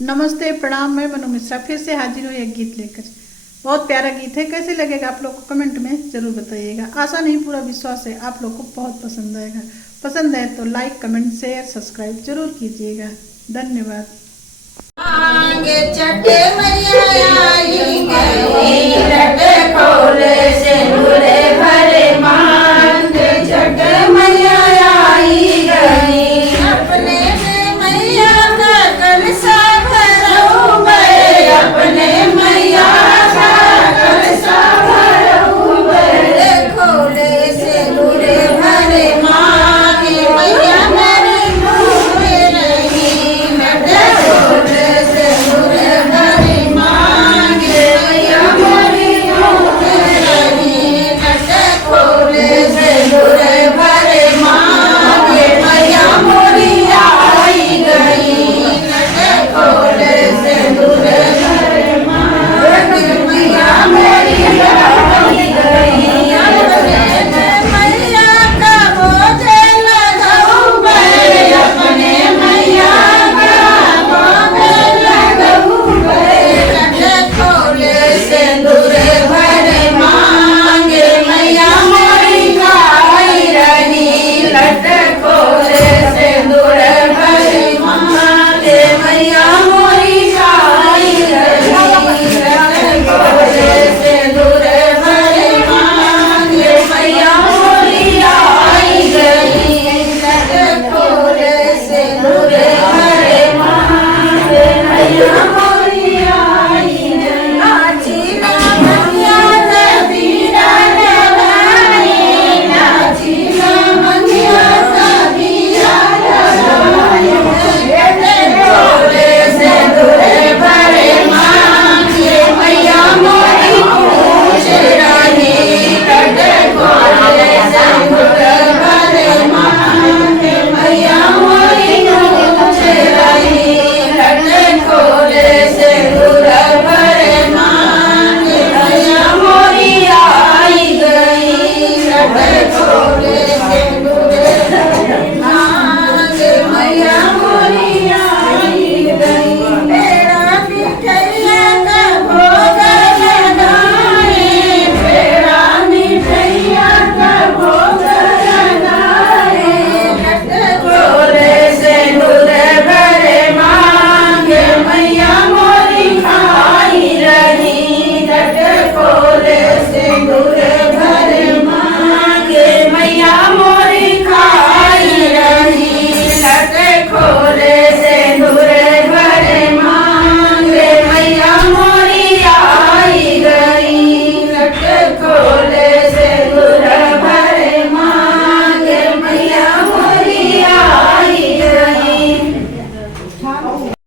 नमस्ते प्रणाम, मैं मनु मिश्रा फिर से हाजिर हूँ एक गीत लेकर। बहुत प्यारा गीत है, कैसे लगेगा आप लोग को कमेंट में जरूर बताइएगा। आशा नहीं पूरा विश्वास है आप लोग को बहुत पसंद आएगा। पसंद है तो लाइक कमेंट शेयर सब्सक्राइब जरूर कीजिएगा। धन्यवाद। आगे चटे मैया आई गए